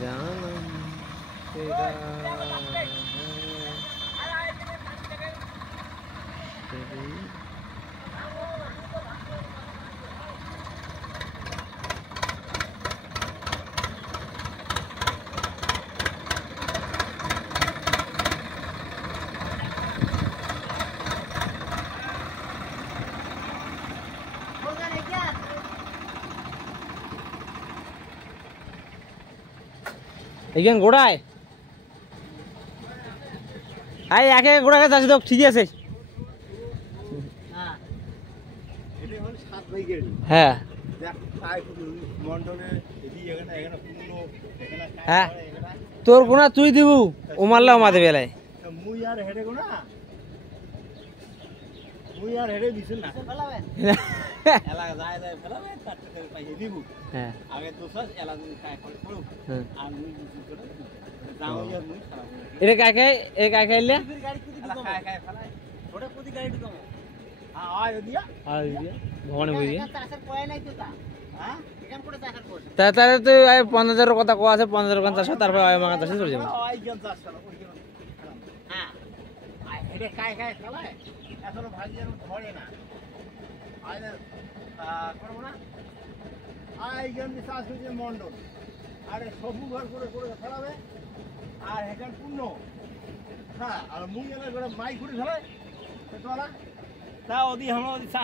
जानम तेरा है तेरी এখান গোড়ায় আই একে গোড়া গাছ আছে তো ঠিক আছে হ্যাঁ হ্যাঁ তোর কোনা তুই দিবু ও মারলে আমাদের বেলায় মুই আর হেডে কোনা মুই আর হেডে দিছ না এলাকা যায় যায় ফেলাবে তার থেকে পাইয়ে দিব হ্যাঁ আগে তো সব এলাকা কাই করে পড়ো আর মুই কিছু করে যাও ইয়ার মুই খারাপ এটা কাকে এ কাকে খাইলে গাড়ি কুদি দিও কাই কাই ফেলাই ওটা কুদি গাড়ি দিও হ্যাঁ আয় দিয়া ভবনে বই চাষের কয় নাই তো তা হ্যাঁ এখান করে চাষের কয় তাহলে তুই 5000 কথা কো আছে 5000 50 তারপর আয় মাগা চাষে চলে যাবে আয় জ্ঞান চাষ করো হ্যাঁ আয় এটা কাই কাই ফেলাই এখনো ভাগিয়ে ধরে না আয় করব না আয় জ্ঞান চাষ হইছে মন্ডল আরে সবু ঘর করে করে ফেলাবে আর এখান পূর্ণ হ্যাঁ আর মুই এলে করে মাই ঘুরে ফেলে তো তা ওদি আমরা